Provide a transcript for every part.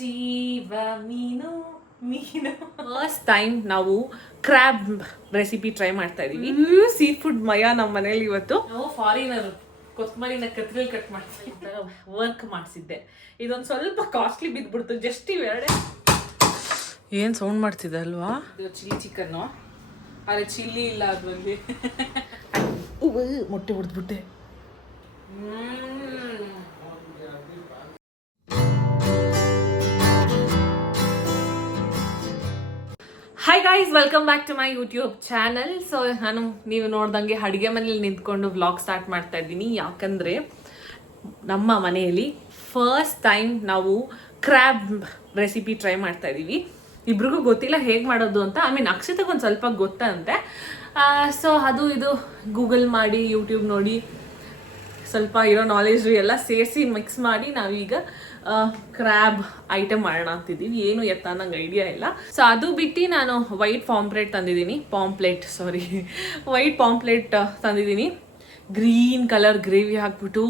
ಜೀವ ಮೀನು ಮೀನು. ಫಸ್ಟ್ ಟೈಮ್ ನಾವು ಕ್ರ್ಯಾಬ್ ರೆಸಿಪಿ ಟ್ರೈ ಮಾಡ್ತಾ ಇದೀವಿ. ಸೀ ಫುಡ್ ಮಯ ನಮ್ಮ ಮನೇಲಿ ಇವತ್ತು. ನಾವು ಫಾರಿನರು ಕೊತ್ತಂಬರಿನ ಕತ್ರಿಯಲ್ಲಿ ಕಟ್ ಮಾಡ್ತೀವಿ ವರ್ಕ್ ಮಾಡಿಸಿದ್ದೆ. ಇದೊಂದು ಸ್ವಲ್ಪ ಕಾಸ್ಟ್ಲಿ ಬಿದ್ಬಿಡ್ತು. ಜಸ್ಟ್ ಇವೆರಡೆ. ಏನು ಸೌಂಡ್ ಮಾಡ್ತಿದೆ ಅಲ್ವಾ? ಇದು ಚಿಲ್ಲಿ ಚಿಕನ್ನು. ಆದರೆ ಚಿಲ್ಲಿ ಇಲ್ಲ ಅದರಲ್ಲಿ. ಮೊಟ್ಟೆ ಹೊಡೆದ್ಬಿಟ್ಟೆ. Hi guys, welcome back to my YouTube channel. So ನಾನು ನೀವು ನೋಡ್ದಂಗೆ ಅಡುಗೆ ಮನೇಲಿ ನಿಂತ್ಕೊಂಡು ವ್ಲಾಗ್ ಸ್ಟಾರ್ಟ್ ಮಾಡ್ತಾ ಇದ್ದೀನಿ. ಯಾಕಂದರೆ ನಮ್ಮ ಮನೆಯಲ್ಲಿ ಫಸ್ಟ್ ಟೈಮ್ ನಾವು ಕ್ರ್ಯಾಬ್ ರೆಸಿಪಿ ಟ್ರೈ ಮಾಡ್ತಾ ಇದ್ದೀವಿ. ಇಬ್ರಿಗೂ ಗೊತ್ತಿಲ್ಲ ಹೇಗೆ ಮಾಡೋದು ಅಂತ. ಅಕ್ಷತೆಗೆ ಒಂದು ಸ್ವಲ್ಪ ಗೊತ್ತಂತೆ. ಸೊ ಅದು ಇದು ಗೂಗಲ್ ಮಾಡಿ ಯೂಟ್ಯೂಬ್ ನೋಡಿ ಸ್ವಲ್ಪ ಇರೋ ನಾಲೆಜ್ ಎಲ್ಲ ಸೇರಿಸಿ ಮಿಕ್ಸ್ ಮಾಡಿ ನಾವೀಗ ಕ್ರ್ಯಾಬ್ ಐಟಮ್ ಮಾಡೋಣ ಅಂತಿದ್ದೀವಿ. ಏನು ಎತ್ತ ನಂಗೆ ಐಡಿಯಾ ಇಲ್ಲ. ಸೊ ಅದು ಬಿಟ್ಟು ನಾನು ವೈಟ್ ಪಾಂಪ್ಲೆಟ್ ತಂದಿದ್ದೀನಿ. ಗ್ರೀನ್ ಕಲರ್ ಗ್ರೇವಿ ಹಾಕ್ಬಿಟ್ಟು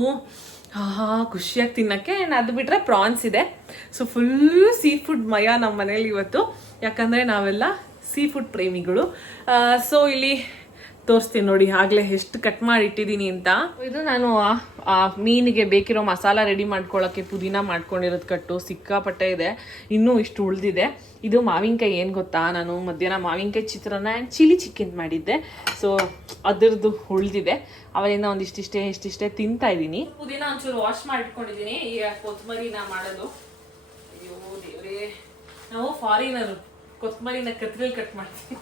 ಖುಷಿಯಾಗಿ ತಿನ್ನೋಕ್ಕೆ. ಅದು ಬಿಟ್ಟರೆ ಪ್ರಾನ್ಸ್ ಇದೆ. ಸೊ ಫುಲ್ ಸೀ ಫುಡ್ ಮಯ ನಮ್ಮ ಮನೇಲಿ ಇವತ್ತು. ಯಾಕಂದರೆ ನಾವೆಲ್ಲ ಸೀ ಫುಡ್ ಪ್ರೇಮಿಗಳು. ಸೊ ಇಲ್ಲಿ ತೋರಿಸ್ತೀನಿ ನೋಡಿ, ಆಗಲೇ ಎಷ್ಟು ಕಟ್ ಮಾಡಿ ಇಟ್ಟಿದ್ದೀನಿ ಅಂತ. ಇದು ನಾನು ಮೀನಿಗೆ ಬೇಕಿರೋ ಮಸಾಲ ರೆಡಿ ಮಾಡ್ಕೊಳ್ಳೋಕ್ಕೆ ಪುದೀನ ಮಾಡ್ಕೊಂಡಿರೋದು ಕಟ್ಟು ಸಿಕ್ಕಾಪಟ್ಟೆ ಇದೆ. ಇನ್ನೂ ಇಷ್ಟು ಉಳಿದಿದೆ. ಇದು ಮಾವಿನಕಾಯಿ. ಏನು ಗೊತ್ತಾ, ನಾನು ಮಧ್ಯಾಹ್ನ ಮಾವಿನಕಾಯಿ ಚಿತ್ರಾನ್ನ ಆ್ಯಂಡ್ ಚಿಲ್ಲಿ ಚಿಕನ್ ಮಾಡಿದ್ದೆ. ಸೊ ಅದರದ್ದು ಉಳಿದಿದೆ. ಅವರಿಂದ ಇಷ್ಟಿಷ್ಟೇ ತಿಂತಾ ಇದ್ದೀನಿ. ಪುದೀನ ಒಂಚೂರು ವಾಶ್ ಮಾಡಿಟ್ಕೊಂಡಿದ್ದೀನಿ. ಈಗ ಕೊತ್ತಂಬರಿನ ಮಾಡೋದು. ಅಯ್ಯೋ ದೇವ್ರೇ, ನಾವು ಫಾರಿನರು ಕೊತ್ತಂಬರಿನ ಕತ್ರಿಯಲ್ಲಿ ಕಟ್ ಮಾಡ್ತೀವಿ.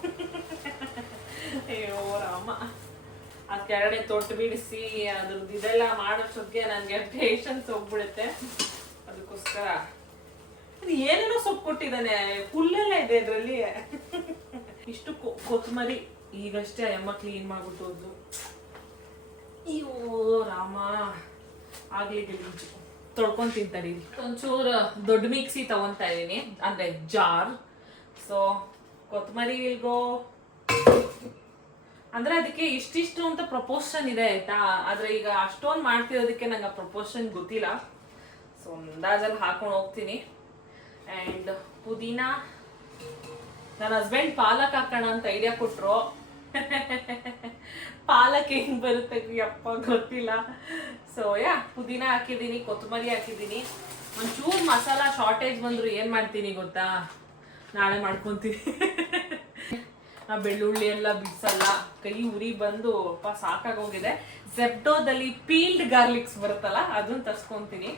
ಅಯ್ಯೋ ರಾಮ, ಅದು ಕೆಳಗಡೆ ತೊಟ್ಟು ಬಿಡಿಸಿ ಅದ್ರದ್ದು ಇದೆಲ್ಲ ಮಾಡೋಷ್ಟೊತ್ತಿಗೆ ನನಗೆ ಪೇಷನ್ಸ್ ಹೋಗ್ಬಿಡುತ್ತೆ. ಅದಕ್ಕೋಸ್ಕರ ಅದು ಏನೇನೋ ಸೊಪ್ಪು ಕೊಟ್ಟಿದ್ದಾನೆ, ಫುಲ್ಲೆಲ್ಲ ಇದೆ ಇದರಲ್ಲಿ. ಇಷ್ಟು ಕೊತ್ತಂಬರಿ ಈಗಷ್ಟೇ ಅಮ್ಮ ಕ್ಲೀನ್ ಮಾಡ್ಬಿಟ್ಟು. ಅಯ್ಯೋ ರಾಮ, ಆಗ್ಲಿ ಗಲೀಜು. ತೊಳ್ಕೊಂಡು ತಿಂತಾರೆ. ಒಂಚೂರು ದೊಡ್ಡ ಮಿಕ್ಸಿ ತಗೊತಾ ಇದ್ದೀನಿ, ಅಂದರೆ ಜಾರ್. ಸೊ ಕೊತ್ತಂಬರಿ ಇಲ್ಗೋ ಅಂದ್ರೆ ಅದಕ್ಕೆ ಇಷ್ಟಿಷ್ಟು ಅಂತ ಪ್ರಪೋರ್ಷನ್ ಇದೆ ಆಯ್ತಾ. ಆದ್ರೆ ಈಗ ಅಷ್ಟೊಂದು ಮಾಡ್ತಿರೋದಕ್ಕೆ ನಂಗೆ ಪ್ರಪೋರ್ಷನ್ ಗೊತ್ತಿಲ್ಲ. ಸೊ ಅಂದಾಜಲ್ಲಿ ಹಾಕೊಂಡು ಹೋಗ್ತೀನಿ. ಆ್ಯಂಡ್ ಪುದೀನ ನನ್ನ ಹಸ್ಬೆಂಡ್ ಪಾಲಕ್ ಹಾಕೋಣ ಅಂತ ಐಡಿಯಾ ಕೊಟ್ರು. ಪಾಲಕ್ ಹೆಂಗ್ ಬರುತ್ತೆ ಅಪ್ಪ ಗೊತ್ತಿಲ್ಲ. ಸೊ ಪುದೀನ ಹಾಕಿದ್ದೀನಿ, ಕೊತ್ತಂಬರಿ ಹಾಕಿದ್ದೀನಿ. ಒಂಚೂರು ಮಸಾಲ ಶಾರ್ಟೇಜ್ ಬಂದ್ರು ಏನ್ ಮಾಡ್ತೀನಿ ಗೊತ್ತಾ, ನಾಳೆ ಮಾಡ್ಕೊಂತೀನಿ. ಬೆಳ್ಳುಳ್ಳಿ ಎಲ್ಲ ಬಿಡಿಸಲ್ಲ, ಕೈ ಉರಿ ಬಂದು ಸಾಕಾಗೋಗಿದೆ. ಜೆಪ್ಟೋದಲ್ಲಿ ಪೀಲ್ಡ್ ಗಾರ್ಲಿಕ್ಸ್ ಬರುತ್ತಲ್ಲ, ಅದನ್ನ ತರ್ಸ್ಕೊಂತೀನಿ.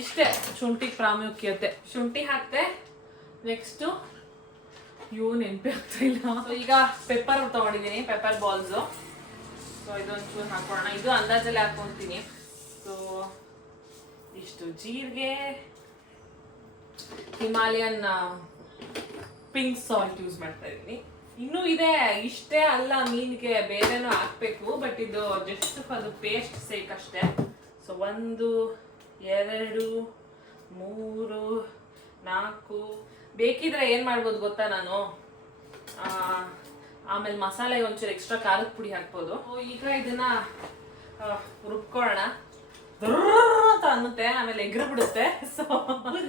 ಇಷ್ಟೇ ಶುಂಠಿ ಪ್ರಾಮುಖ್ಯತೆ. ಶುಂಠಿ ಹಾಕ್ತೆ. ನೆಕ್ಸ್ಟ್ ನೆನಪೇ ಆಗ್ತಾ ಇಲ್ಲ. ಈಗ ಪೆಪ್ಪರ್ ತಗೊಂಡಿದ್ದೀನಿ, ಪೆಪ್ಪರ್ ಬಾಲ್ಸ್. ಸೊ ಇದೊಂಚೂರು ಹಾಕೋಣ. ಇದು ಅಂದಾಜಲ್ಲಿ ಹಾಕೊಂತೀನಿ. ಸೊ ಇಷ್ಟು ಜೀರಿಗೆ, ಹಿಮಾಲಯನ್ ಪಿಂಕ್ ಸಾಲ್ಟ್ ಯೂಸ್ ಮಾಡ್ತಾ ಇದ್ದೀನಿ. ಇನ್ನೂ ಇದೆ, ಇಷ್ಟೇ ಅಲ್ಲ, ಮೀನಿಗೆ ಬೇರೆನೂ ಹಾಕ್ಬೇಕು. ಬಟ್ ಇದು ಜಸ್ಟ್ ಅದು ಪೇಸ್ಟ್ ಸೇಕ್ ಅಷ್ಟೇ. ಸೊ 1 2 3 4 ಬೇಕಿದ್ರೆ ಏನು ಮಾಡ್ಬೋದು ಗೊತ್ತಾ, ನಾನು ಆಮೇಲೆ ಮಸಾಲೆ ಒಂಚೂರು ಎಕ್ಸ್ಟ್ರಾ ಖಾರದ ಪುಡಿ ಹಾಕ್ಬೋದು. ಈಗ ಇದನ್ನ ರುಬ್ಕೊಳ್ಳೋಣ. ಅಂತ ಅನ್ನುತ್ತೆ, ಆಮೇಲೆ ಎಗ್ರು ಬಿಡುತ್ತೆ. ಸೊ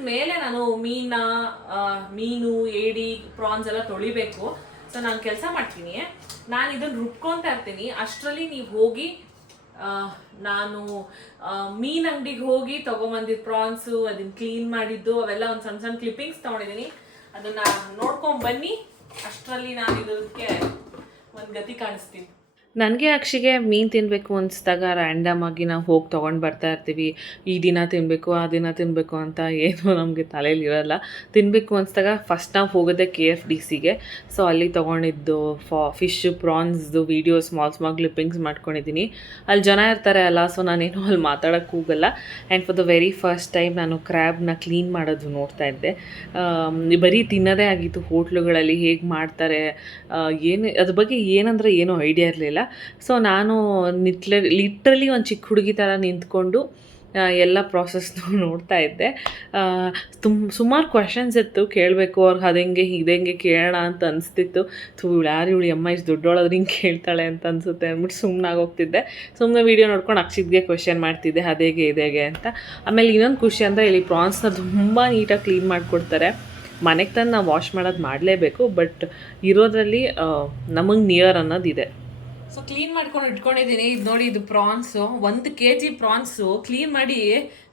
ಮೇಲೆ ನಾನು ಮೀನು, ಏಡಿ, ಪ್ರಾನ್ಸ್ ಎಲ್ಲ ತೊಳಿಬೇಕು. ಸೊ ನಾನು ಕೆಲಸ ಮಾಡ್ತೀನಿ, ನಾನು ಇದನ್ನ ರುಬ್ಕೊಂತ ಇರ್ತೀನಿ. ಅಷ್ಟರಲ್ಲಿ ನೀವು ಹೋಗಿ, ನಾನು ಮೀನ್ ಅಂಗಡಿಗೆ ಹೋಗಿ ತಗೊಂಬಂದಿದ್ದು ಪ್ರಾನ್ಸು, ಅದನ್ನ ಕ್ಲೀನ್ ಮಾಡಿದ್ದು ಅವೆಲ್ಲ ಒಂದು ಸಣ್ಣ ಸಣ್ಣ ಕ್ಲಿಪ್ಪಿಂಗ್ಸ್ ತಗೊಂಡಿದ್ದೀನಿ. ಅದನ್ನ ನೋಡ್ಕೊಂಡ್ ಬನ್ನಿ. ಅಷ್ಟರಲ್ಲಿ ನಾನು ಇದಕ್ಕೆ ಒಂದು ಗತಿ ಕಾಣಿಸ್ತೀನಿ. ನನಗೆ ಅಕ್ಷಿಗೆ ಮೀನು ತಿನ್ನಬೇಕು ಅನಿಸ್ದಾಗ ರ್ಯಾಂಡಮ್ ಆಗಿ ನಾವು ಹೋಗಿ ತೊಗೊಂಡು ಬರ್ತಾ ಇರ್ತೀವಿ. ಈ ದಿನ ತಿನ್ನಬೇಕು, ಆ ದಿನ ತಿನ್ನಬೇಕು ಅಂತ ಏನೂ ನಮಗೆ ತಲೆಯಲ್ಲಿ ಇರೋಲ್ಲ. ತಿನ್ನಬೇಕು ಅನಿಸ್ದಾಗ ಫಸ್ಟ್ ನಾವು ಹೋಗೋದೇ KFDCಗೆ. ಸೊ ಅಲ್ಲಿ ತೊಗೊಂಡಿದ್ದು ಫಿಶ್ ಪ್ರಾನ್ಸ್ದು ವೀಡಿಯೋಸ್ ಸ್ಮಾಲ್ ಕ್ಲಿಪ್ಪಿಂಗ್ಸ್ ಮಾಡ್ಕೊಂಡಿದ್ದೀನಿ. ಅಲ್ಲಿ ಜನ ಇರ್ತಾರೆ ಅಲ್ಲ, ಸೊ ನಾನೇನು ಅಲ್ಲಿ ಮಾತಾಡೋಕ್ಕೆ ಹೋಗಲ್ಲ. And for the very first time ನಾನು ಕ್ರ್ಯಾಬ್ನ ಕ್ಲೀನ್ ಮಾಡೋದು ನೋಡ್ತಾ ಇದ್ದೆ. ಬರೀ ತಿನ್ನೋದೇ ಆಗಿತ್ತು ಹೋಟ್ಲುಗಳಲ್ಲಿ ಹೇಗೆ ಮಾಡ್ತಾರೆ, ಅದ್ರ ಬಗ್ಗೆ ಏನಂದರೆ ಏನೂ ಐಡಿಯಾ ಇರಲಿಲ್ಲ. ಸೊ ನಾನು ಲಿಟ್ರಲಿ ಒಂದು ಚಿಕ್ಕ ಹುಡುಗಿ ಥರ ನಿಂತ್ಕೊಂಡು ಎಲ್ಲ ಪ್ರಾಸೆಸ್ನು ನೋಡ್ತಾ ಇದ್ದೆ. ಸುಮಾರು ಕ್ವೆಶನ್ಸ್ ಇತ್ತು, ಕೇಳಬೇಕು ಅವ್ರಿಗೆ ಅದೆಂಗೆ ಇದಂಗೆ ಕೇಳೋಣ ಅಂತ ಅನಿಸ್ತಿತ್ತು. ಯಾರು ಇವಳು ಅಮ್ಮ ಇಷ್ಟು ದೊಡ್ಡೋಳಾದ್ರೆ ಹಿಂಗೆ ಕೇಳ್ತಾಳೆ ಅಂತ ಅನಿಸುತ್ತೆ ಅಂದ್ಬಿಟ್ಟು ಸುಮ್ಮನಾಗೋಗ್ತಿದ್ದೆ. ಸುಮ್ಮನೆ ವೀಡಿಯೋ ನೋಡ್ಕೊಂಡು ಅಕ್ಷಿತ್ಗೆ ಕ್ವೆಶನ್ ಮಾಡ್ತಿದ್ದೆ ಅದೇಗೆ ಇದೇಗೆ ಅಂತ. ಆಮೇಲೆ ಇನ್ನೊಂದು ಖುಷಿ ಅಂದರೆ ಇಲ್ಲಿ ಪ್ರಾನ್ಸ್ನ ತುಂಬ ನೀಟಾಗಿ ಕ್ಲೀನ್ ಮಾಡಿಕೊಡ್ತಾರೆ. ಮನೆಗೆ ತಂದು ನಾವು ವಾಶ್ ಮಾಡೋದು ಮಾಡಲೇಬೇಕು, ಬಟ್ ಇರೋದ್ರಲ್ಲಿ ನಮಗೆ ನಿಯರ್ ಅನ್ನೋದಿದೆ. ಸೊ ಕ್ಲೀನ್ ಮಾಡ್ಕೊಂಡು ಇಟ್ಕೊಂಡಿದ್ದೀನಿ. ಇದು ನೋಡಿ, ಇದು ಪ್ರಾನ್ಸು 1 kg ಪ್ರಾನ್ಸು ಕ್ಲೀನ್ ಮಾಡಿ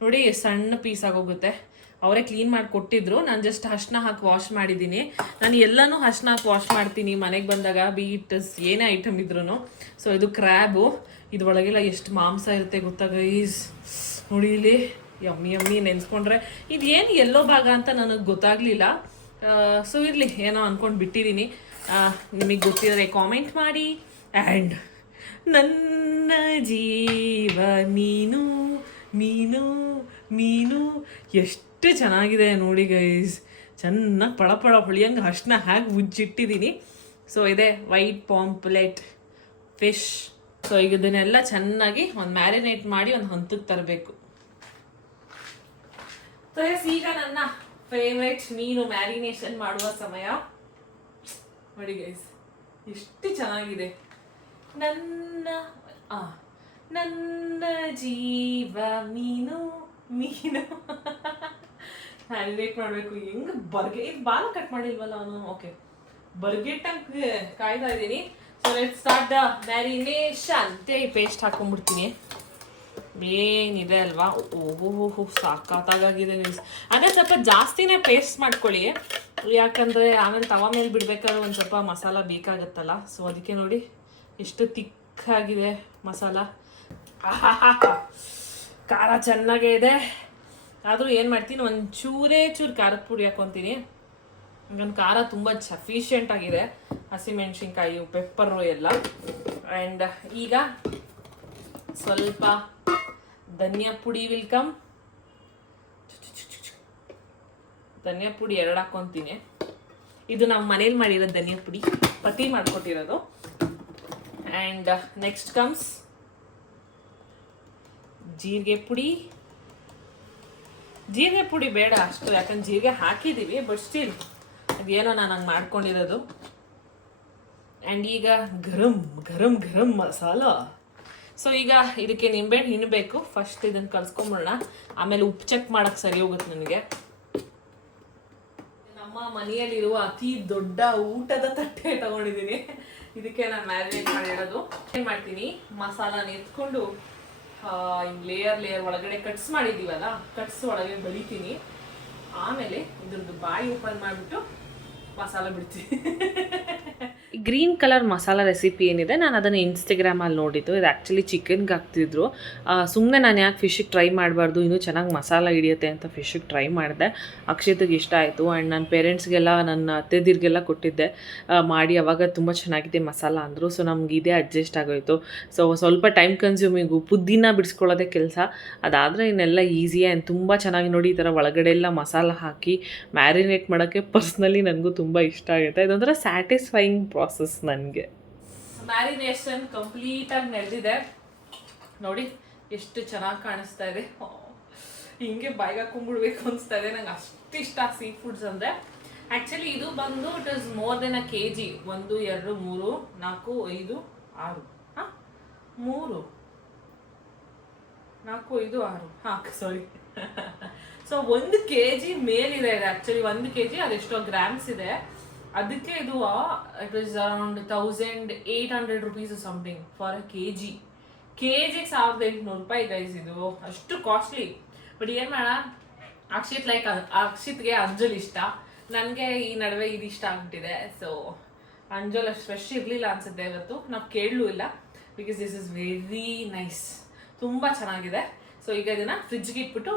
ನೋಡಿ ಸಣ್ಣ ಪೀಸ್ ಆಗೋಗುತ್ತೆ. ಅವರೇ ಕ್ಲೀನ್ ಮಾಡಿ ಕೊಟ್ಟಿದ್ರು, ನಾನು ಜಸ್ಟ್ ಅರ್ಶಿನ ಹಾಕಿ ವಾಶ್ ಮಾಡಿದ್ದೀನಿ. ನಾನು ಎಲ್ಲನೂ ಅರ್ಶಿನ ಹಾಕಿ ವಾಶ್ ಮಾಡ್ತೀನಿ ಮನೆಗೆ ಬಂದಾಗ, ಬೀಟ್ ಏನೇ ಐಟಮ್ ಇದ್ರೂ. ಸೊ ಇದು ಕ್ರ್ಯಾಬು, ಇದ್ರೊಳಗೆಲ್ಲ ಎಷ್ಟು ಮಾಂಸ ಇರುತ್ತೆ ಗೊತ್ತಾ ಗೈಸ್. ನೋಡಿ ಇಲ್ಲಿ ಯಮ್ಮಿ ನೆನೆಸ್ಕೊಂಡ್ರೆ ಇದು ಏನು ಎಲ್ಲೋ ಭಾಗ ಅಂತ ನನಗೆ ಗೊತ್ತಾಗಲಿಲ್ಲ. ಸೊ ಇರಲಿ, ಏನೋ ಅಂದ್ಕೊಂಡು ಬಿಟ್ಟಿದ್ದೀನಿ. ನಿಮಗೆ ಗೊತ್ತಿದ್ರೆ ಕಾಮೆಂಟ್ ಮಾಡಿ. ಆ್ಯಂಡ್ ನನ್ನ ಜೀವ ನೀನು ನೀನು ನೀನು ಎಷ್ಟು ಚೆನ್ನಾಗಿದೆ ನೋಡಿ ಗೈಸ್. ಚೆನ್ನಾಗಿ ಪಳ ಹೊಳಿಯಂಗೆ ಅಷ್ಟನ್ನ ಹಾಕಿ ಉಜ್ಜಿಟ್ಟಿದ್ದೀನಿ. ಸೊ ಇದೆ ವೈಟ್ ಪಾಂಪ್ಲೆಟ್ ಫಿಶ್. ಸೊ ಈಗ ಇದನ್ನೆಲ್ಲ ಚೆನ್ನಾಗಿ ಒಂದು ಮ್ಯಾರಿನೇಟ್ ಮಾಡಿ ಒಂದು ಹಂತಕ್ಕೆ ತರಬೇಕು. ಸೊ ಈಗ ನನ್ನ ಫೇವ್ರೆಟ್ ಮೀನು ಮ್ಯಾರಿನೇಷನ್ ಮಾಡುವ ಸಮಯ. ನೋಡಿ ಗೈಸ್ ಎಷ್ಟು ಚೆನ್ನಾಗಿದೆ. ನನ್ನ ನನ್ನ ಜೀವ ಮೀನು ನೀನು ಮ್ಯಾರಿನೇಟ್ ಮಾಡಬೇಕು. ಹೆಂಗೆ ಇದು ಬಾಲ ಕಟ್ ಮಾಡಿಲ್ವಲ್ಲ ಅವನು. ಓಕೆ, ಬರ್ಗೆಟ್ಟಂಗೆ ಕಾಯ್ತಾ ಇದ್ದೀನಿ. So let start the marination. ಈ ಪೇಸ್ಟ್ ಹಾಕೊಂಡ್ಬಿಡ್ತೀನಿ. ಏನಿದೆ ಅಲ್ವಾ, ಓಹೋ ಸಾಕಾಗಿದೆ ಮೀನ್ಸ್. ಅಂದರೆ ಸ್ವಲ್ಪ ಜಾಸ್ತಿನೇ ಪೇಸ್ಟ್ ಮಾಡ್ಕೊಳ್ಳಿ, ಯಾಕಂದರೆ ಆಮೇಲೆ ತವ ಮೇಲೆ ಬಿಡ್ಬೇಕಾದ್ರೆ ಒಂದು ಸ್ವಲ್ಪ ಮಸಾಲ ಬೇಕಾಗತ್ತಲ್ಲ. ಸೊ ಅದಕ್ಕೆ ನೋಡಿ ಎಷ್ಟು ತಿಕ್ಕಾಗಿದೆ ಮಸಾಲ. ಖಾರ ಚೆನ್ನಾಗೇ ಇದೆ. ಆದರೂ ಏನು ಮಾಡ್ತೀನಿ, ಒಂದು ಚೂರು ಖಾರದ ಪುಡಿ ಹಾಕೊತೀನಿ. ನನ್ನ ಖಾರ ತುಂಬ ಸಫಿಷಿಯೆಂಟ್ ಆಗಿದೆ. ಹಸಿಮೆಣ್ಸಿನ್ಕಾಯಿ, ಪೆಪ್ಪರು ಎಲ್ಲ. ಆ್ಯಂಡ್ ಈಗ ಸ್ವಲ್ಪ ಧನಿಯಾ ಪುಡಿ ವಿಲ್ಕಮ್. ಧನಿಯಾ ಪುಡಿ 2 ಹಾಕ್ಕೊತೀನಿ. ಇದು ನಾವು ಮನೇಲಿ ಮಾಡಿರೋ ಧನಿಯಾ ಪುಡಿ, ಪತಿ ಮಾಡಿಕೊಟ್ಟಿರೋದು. ಆ್ಯಂಡ್ ನೆಕ್ಸ್ಟ್ ಕಮ್ಸ್ ಜೀರಿಗೆ ಪುಡಿ. ಜೀರಿಗೆ ಪುಡಿ ಬೇಡ ಅಷ್ಟು, ಯಾಕಂದ್ರೆ ಜೀರಿಗೆ ಹಾಕಿದ್ದೀವಿ, ಬಟ್ ಸ್ಟಿಲ್ ಅದೇನೋ ನಾನು ಹಂಗೆ ಮಾಡ್ಕೊಂಡಿರೋದು. ಆ್ಯಂಡ್ ಈಗ ಗರಂ ಮಸಾಲ. ಸೊ ಈಗ ಇದಕ್ಕೆ ನಿಂಬೆಹಣ್ಣು ಹಿಂಡಬೇಕು. ಫಸ್ಟ್ ಇದನ್ನು ಕಲ್ಸ್ಕೊಂಬಿಡೋಣ, ಆಮೇಲೆ ಉಪ್ಪು ಚೆಕ್ ಮಾಡೋಕ್ಕೆ ಸರಿ ಹೋಗುತ್ತೆ ನನಗೆ. ನಮ್ಮ ಮನೆಯಲ್ಲಿರುವ ಅತಿ ದೊಡ್ಡ ಊಟದ ತಟ್ಟೆ ತಗೊಂಡಿದ್ದೀನಿ. ಇದಕ್ಕೆ ನಾನು ಮ್ಯಾರಿನೇಟ್ ಮಾಡಿರೋದು. ಏನು ಮಾಡ್ತೀನಿ, ಮಸಾಲಾನ ಎತ್ಕೊಂಡು ಲೇಯರ್ ಒಳಗಡೆ ಕಟ್ಸ್ ಮಾಡಿದ್ದೀವಲ್ಲ, ಕಟ್ಸ್ ಒಳಗೆ ಬಳಿತೀನಿ. ಆಮೇಲೆ ಇದ್ರದ್ದು ಬಾಯಿ ಓಪನ್ ಮಾಡಿಬಿಟ್ಟು ಮಸಾಲ ಬಿಡ್ತೀನಿ. ಗ್ರೀನ್ ಕಲರ್ ಮಸಾಲ ರೆಸಿಪಿ ಏನಿದೆ, ನಾನು ಅದನ್ನು ಇನ್ಸ್ಟಾಗ್ರಾಮಲ್ಲಿ ನೋಡಿದ್ದು. ಇದು ಆ್ಯಕ್ಚುಲಿ ಚಿಕನ್ಗೆ ಹಾಕ್ತಿದ್ರು. ಸುಮ್ಮನೆ ನಾನು ಯಾಕೆ ಫಿಶಿಗೆ ಟ್ರೈ ಮಾಡಬಾರ್ದು, ಇನ್ನೂ ಚೆನ್ನಾಗಿ ಮಸಾಲ ಹಿಡಿಯುತ್ತೆ ಅಂತ ಫಿಶಿಗೆ ಟ್ರೈ ಮಾಡಿದೆ. ಅಕ್ಷಿತ್ಗೆ ಇಷ್ಟ ಆಯಿತು. ಆ್ಯಂಡ್ ನನ್ನ ಪೇರೆಂಟ್ಸ್ಗೆಲ್ಲ, ನನ್ನ ಅತ್ತೆದಿರಿಗೆಲ್ಲ ಕೊಟ್ಟಿದ್ದೆ ಮಾಡಿ. ಅವಾಗ ತುಂಬ ಚೆನ್ನಾಗಿದೆ ಮಸಾಲ ಅಂದರು. ಸೊ ನಮ್ಗೆ ಇದೇ ಅಡ್ಜಸ್ಟ್ ಆಗೋಯಿತು. ಸೊ ಸ್ವಲ್ಪ ಟೈಮ್ ಕನ್ಸ್ಯೂಮಿಂಗು, ಪುದೀನ ಬಿಡಿಸ್ಕೊಳ್ಳೋದೇ ಕೆಲಸ. ಅದಾದರೆ ಇನ್ನೆಲ್ಲ ಈಸಿ. ಆ್ಯಂಡ್ ತುಂಬ ಚೆನ್ನಾಗಿ ನೋಡಿ, ಈ ಥರ ಒಳಗಡೆ ಎಲ್ಲ ಮಸಾಲ ಹಾಕಿ ಮ್ಯಾರಿನೇಟ್ ಮಾಡೋಕ್ಕೆ ಪರ್ಸ್ನಲಿ ನನಗೂ ತುಂಬ ಇಷ್ಟ ಆಗುತ್ತೆ. ಇದೊಂಥರ ಸ್ಯಾಟಿಸ್ಫೈಯಿಂಗ್ ಪ್ರಾಸೆಸ್ ನನಗೆ. ಮ್ಯಾರಿನೇಷನ್ ಕಂಪ್ಲೀಟಾಗಿ ನಡೆದಿದೆ. ನೋಡಿ ಎಷ್ಟು ಚೆನ್ನಾಗಿ ಕಾಣಿಸ್ತಾ ಇದೆ. ಹಿಂಗೆ ಬಾಯಿಗೆ ಹಾಕೊಂಡ್ಬಿಡ್ಬೇಕು ಅನಿಸ್ತಾ ಇದೆ. ನಂಗೆ ಅಷ್ಟು ಇಷ್ಟ ಸೀ ಫುಡ್ಸ್ ಅಂದರೆ. ಆ್ಯಕ್ಚುಲಿ ಇದು ಬಂದು it is more than a kg. 1 2 3 4 5 6 3 4 5 6 sorry. So 1 kg ಮೇಲಿದೆ ಇದು. ಆ್ಯಕ್ಚುಲಿ 1 kg ಅದೆಷ್ಟೋ ಗ್ರಾಮ್ಸ್ ಇದೆ. ಅದಕ್ಕೆ ಇದು it is around 1800 rupees something for a kg. ಕೆಜಿಗೆ 1800 ರೂಪಾಯಿ ಗೈಸ್. ಇದು ಅಷ್ಟು ಕಾಸ್ಟ್ಲಿ. ಬಟ್ ಏನು ಮಾಡೋಣ, ಅಕ್ಷಿತ್ಗೆ ಅಂಜಲ್ ಇಷ್ಟ, ನನಗೆ ಈ ನಡುವೆ ಇದು ಇಷ್ಟ ಆಗ್ಬಿಟ್ಟಿದೆ. ಸೊ ಅಂಜಲ್ ಅಷ್ಟು ಫ್ರೆಶ್ ಇರಲಿಲ್ಲ ಅನ್ಸುತ್ತೆ ಇವತ್ತು. ನಾವು ಕೇಳಲೂ ಇಲ್ಲ, because this is very nice. ತುಂಬ ಚೆನ್ನಾಗಿದೆ. ಸೊ ಈಗ ಇದನ್ನು ಫ್ರಿಜ್ಗೆ ಇಟ್ಬಿಟ್ಟು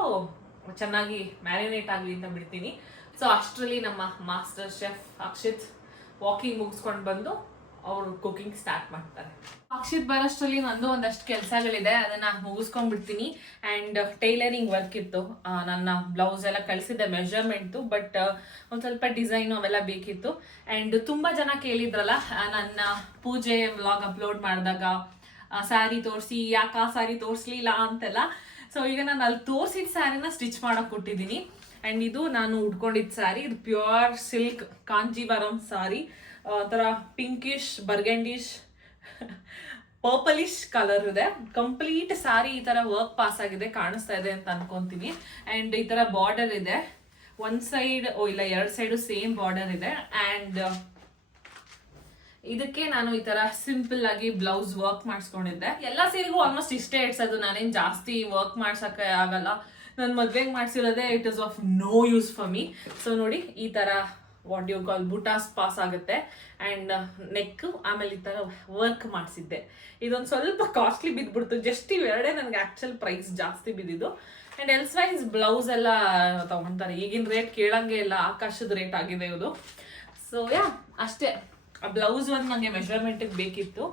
ಚೆನ್ನಾಗಿ ಮ್ಯಾರಿನೇಟ್ ಆಗಲಿ ಅಂತ ಬಿಡ್ತೀನಿ. ಸೊ ಅಷ್ಟರಲ್ಲಿ ನಮ್ಮ ಮಾಸ್ಟರ್ ಶೆಫ್ ಅಕ್ಷಿತ್ ವಾಕಿಂಗ್ ಮುಗಿಸ್ಕೊಂಡು ಬಂದು ಅವರು ಕುಕಿಂಗ್ ಸ್ಟಾರ್ಟ್ ಮಾಡ್ತಾರೆ. ಅಕ್ಷಿತ್ ಬರೋಷ್ಟರಲ್ಲಿ ನಂದು ಒಂದಷ್ಟು ಕೆಲಸಗಳಿದೆ, ಅದನ್ನು ಮುಗಿಸ್ಕೊಂಡ್ಬಿಡ್ತೀನಿ. ಆ್ಯಂಡ್ ಟೈಲರಿಂಗ್ ವರ್ಕ್ ಇತ್ತು. ನನ್ನ ಬ್ಲೌಸ್ ಎಲ್ಲ ಕಳಿಸಿದ್ದೆ ಮೆಜರ್ಮೆಂಟು, ಬಟ್ ಒಂದು ಸ್ವಲ್ಪ ಡಿಸೈನು ಅವೆಲ್ಲ ಬೇಕಿತ್ತು. ಆ್ಯಂಡ್ ತುಂಬ ಜನ ಕೇಳಿದ್ರಲ್ಲ ನನ್ನ ಪೂಜೆ ವ್ಲಾಗ್ ಅಪ್ಲೋಡ್ ಮಾಡಿದಾಗ ಸ್ಯಾರಿ ತೋರಿಸಿ, ಯಾಕೆ ಆ ಸ್ಯಾರಿ ತೋರಿಸ್ಲಿಲ್ಲ ಅಂತೆಲ್ಲ. ಸೊ ಈಗ ನಾನು ಅಲ್ಲಿ ತೋರಿಸಿದ ಸ್ಯಾರಿನ ಸ್ಟಿಚ್ ಮಾಡಕ್ ಕೊಟ್ಟಿದ್ದೀನಿ. ಆ್ಯಂಡ್ ಇದು ನಾನು ಉಟ್ಕೊಂಡಿದ್ದ ಸ್ಯಾರಿ, ಇದು ಪ್ಯೂರ್ ಸಿಲ್ಕ್ ಕಾಂಜೀವರಂ ಸಾರಿ, ಒಂಥರ ಪಿಂಕಿಶ್ ಬರ್ಗಂಡಿಶ್ ಪರ್ಪಲಿಶ್ ಕಲರ್ ಇದೆ. ಕಂಪ್ಲೀಟ್ ಸಾರಿ ಈ ತರ ವರ್ಕ್ ಪಾಸ್ ಆಗಿದೆ, ಕಾಣಿಸ್ತಾ ಇದೆ ಅಂತ ಅನ್ಕೊಂತೀನಿ. ಅಂಡ್ ಈ ತರ ಬಾರ್ಡರ್ ಇದೆ, ಒಂದ್ ಸೈಡ್ ಇಲ್ಲ 2 ಸೈಡು ಸೇಮ್ ಬಾರ್ಡರ್ ಇದೆ. ಅಂಡ್ ಇದಕ್ಕೆ ನಾನು ಈ ತರ ಸಿಂಪಲ್ ಆಗಿ ಬ್ಲೌಸ್ ವರ್ಕ್ ಮಾಡಿಸ್ಕೊಂಡಿದ್ದೆ. ಎಲ್ಲಾ ಸೀರೆಗೂ ಆಲ್ಮೋಸ್ಟ್ ಇಷ್ಟೇ ಇಡ್ಸೋದು, ನಾನೇನ್ ಜಾಸ್ತಿ ವರ್ಕ್ ಮಾಡ್ಸಕ್ಕೆ ಆಗಲ್ಲ. ನಾನು ಮದ್ವೆಗೆ ಮಾಡ್ಸಿರೋದೇ it is of no use for me. So ನೋಡಿ ಈ ತರ ವಾಟ್ ಯು ಕಾಲ್ ಬುಟಾಸ್ ಪಾಸ್ ಆಗುತ್ತೆ. ಆ್ಯಂಡ್ ನೆಕ್ ಆಮೇಲೆ ಈ ಥರ ವರ್ಕ್ ಮಾಡಿಸಿದ್ದೆ. ಇದೊಂದು ಸ್ವಲ್ಪ ಕಾಸ್ಟ್ಲಿ ಬಿದ್ದುಬಿಡ್ತು, ಜಸ್ಟ್ ಇವೆರಡೇ ನನಗೆ ಆ್ಯಕ್ಚುಲ್ ಪ್ರೈಸ್ ಜಾಸ್ತಿ ಬಿದ್ದಿದ್ದು. ಆ್ಯಂಡ್ ಎಲ್ಸ್ ವೈಸ್ ಬ್ಲೌಸ್ ಎಲ್ಲ ತಗೊತಾರೆ, ಈಗಿನ ರೇಟ್ ಕೇಳಂಗೆ ಇಲ್ಲ, ಆಕಾಶದ ರೇಟ್ ಆಗಿದೆ ಇದು. ಸೊ ಯಾ ಅಷ್ಟೇ, ಆ ಬ್ಲೌಸ್ ಒಂದು ನನಗೆ ಮೆಷರ್ಮೆಂಟಿಗೆ ಬೇಕಿತ್ತು.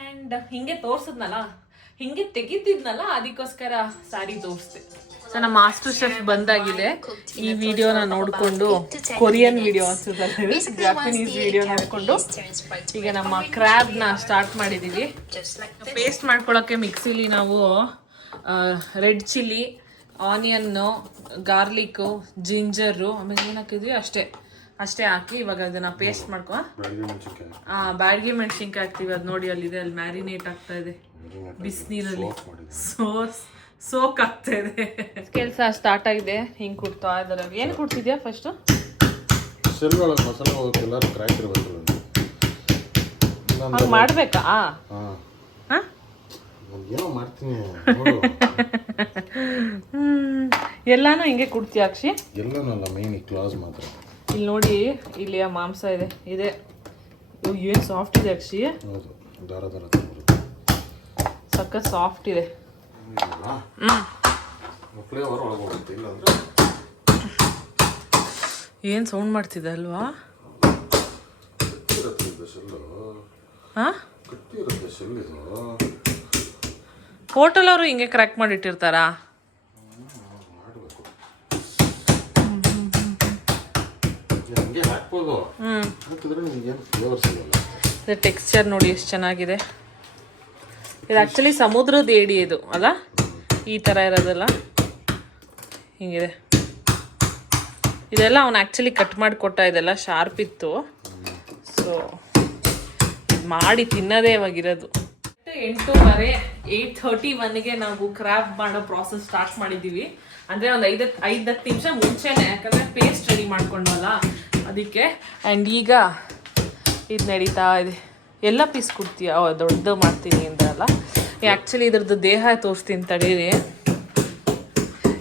ಆ್ಯಂಡ್ ಹಿಂಗೆ ತೋರಿಸಿದ್ನಲ್ಲ, ಹಿಂಗೆ ತೆಗಿತಿದ್ನಲ್ಲ, ಅದಕ್ಕೋಸ್ಕರ ಸ್ಯಾರಿ ತೋರಿಸ್ದೆ. ಸೊ ನಮ್ಮ ಮಾಸ್ಟರ್ ಶೆಫ್ ಬಂದಾಗಿದೆ. ಈ ವಿಡಿಯೋನ ನೋಡಿಕೊಂಡು, ಕೊರಿಯನ್ ವಿಡಿಯೋ ಅನ್ಸುತ್ತಲ್ಲ, ಜಾಪನೀಸ್ ವಿಡಿಯೋ ನೋಡಿಕೊಂಡು ಈಗ ನಮ್ಮ ಕ್ರ್ಯಾಬ್ನ ಸ್ಟಾರ್ಟ್ ಮಾಡಿದ್ದೀವಿ. ಪೇಸ್ಟ್ ಮಾಡ್ಕೊಳ್ಳೋಕ್ಕೆ ಮಿಕ್ಸಿಲಿ ನಾವು red chilli, onion, garlic, ginger, ಆಮೇಲೆ ಏನು ಹಾಕಿದ್ವಿ ಅಷ್ಟೇ ಹಾಕಿ ಇವಾಗ ಇದನ್ನ ಪೇಸ್ಟ್ ಮಾಡ್ಕೊ. ಬ್ಯಾಡ್ಗೆ ಮೆಣಸಿನ್ಕಾಯಿ ಹಾಕ್ತೀವಿ, ಅದು ನೋಡಿ ಅಲ್ಲಿದೆ, ಅಲ್ಲಿ ಮ್ಯಾರಿನೇಟ್ ಆಗ್ತಾ ಇದೆ ಬಿಸಿನೀರಲ್ಲಿ, ಸೋಕ್ ಆಗ್ತಾ ಇದೆ. ಕೆಲಸ ಸ್ಟಾರ್ಟ್ ಆಗಿದೆ. ಹಿಂಗೆ ಕೊಡ್ತಾ ಇದಾರೆ. ಏನು ಕೊಡ್ತಿದ್ಯಾ ಫಸ್ಟು? ಹಂಗೆ ಮಾಡ್ಬೇಕಾ? ಎಲ್ಲಾನು ಹಿಂಗೆ ಕೊಡ್ತೀಯ ಅಕ್ಷಿ? ಎಲ್ಲನಲ್ಲ, ಮೇನ್ ಕ್ಲಾಸ್ ಮಾತ್ರ. ಇಲ್ಲಿ ನೋಡಿ, ಇಲ್ಲಿ ಆ ಮಾಂಸ ಇದೆ, ಏನು ಸಾಫ್ಟ್ ಇದೆ ಅಕ್ಷಿ. ಹೌದು, ದಾರ ದಾರ ಸಖತ್ ಸಾಫ್ಟ್ ಇದೆ. ಏನ್ ಸೌಂಡ್ ಮಾಡ್ತಿದೆ ಅಲ್ವಾ? ಹೋಟೆಲ್ ಅವರು ಹಿಂಗೆ ಕ್ರ್ಯಾಕ್ ಮಾಡಿಟ್ಟಿರ್ತಾರಾ? ಟೆಕ್ಸ್ಚರ್ ನೋಡಿ ಎಷ್ಟು ಚೆನ್ನಾಗಿದೆ. ಇದು ಆ್ಯಕ್ಚುಲಿ ಸಮುದ್ರದ ಏಡಿ ಇದು ಅಲ್ಲ, ಈ ಥರ ಇರೋದಲ್ಲ, ಹಿಂಗಿದೆ. ಇದೆಲ್ಲ ಅವ್ನು ಆ್ಯಕ್ಚುಲಿ ಕಟ್ ಮಾಡಿ ಕೊಟ್ಟ, ಇದೆಲ್ಲ ಶಾರ್ಪ್ ಇತ್ತು. ಸೊ ಮಾಡಿ ತಿನ್ನೋದೇ ಇವಾಗಿರೋದು. 8:30 8:31ಗೆ ನಾವು ಕ್ರ್ಯಾಬ್ ಮಾಡೋ ಪ್ರಾಸೆಸ್ ಸ್ಟಾರ್ಟ್ ಮಾಡಿದ್ದೀವಿ. ಅಂದರೆ ಒಂದು 5-10 ನಿಮಿಷ ಮುಂಚೆನೆ, ಯಾಕಂದರೆ ಪೇಸ್ಟ್ ರೆಡಿ ಮಾಡ್ಕೊಂಡವಲ್ಲ ಅದಕ್ಕೆ. ಆ್ಯಂಡ್ ಈಗ ಇದು ನಡೀತಾ ಇದೆ. ಎಲ್ಲ ಪೀಸ್ ಕೊಡ್ತೀಯ? ದೊಡ್ಡದು ಮಾಡ್ತೀನಿ ಅಂದ್ರಲ್ಲ, ಆ್ಯಕ್ಚುಲಿ ಇದ್ರದ್ದು ದೇಹ ತೋರಿಸ್ತೀನಿ ತಡೀರಿ.